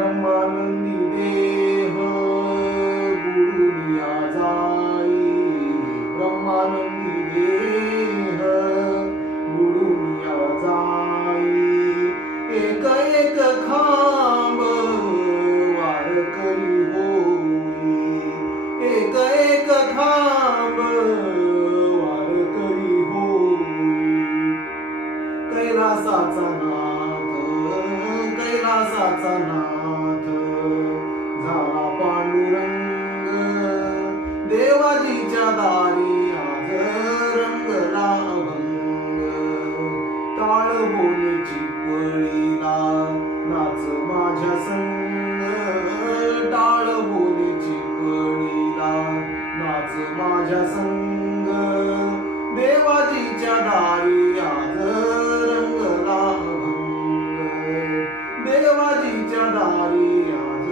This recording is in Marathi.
ब्रह्मानंदी देह बुडूनिया जाई, ब्रह्मानंदी देह बुडूनिया जाई. एक एक खांब वारकरी होई, एक एक खांब वारकरी होई. कैलासाचा नाथ, कैलासाचा नाथ झाला पांडुरंग. देवाजीच्या दारी आज रंगला अभंग. टाळ बोलची पळीला नाच माझ्या संग, टाळ बोलची पळीला नाच माझ्या संग. देवाजीच्या दारी आज रंगला अभंग, देवाजीच्या दारी आज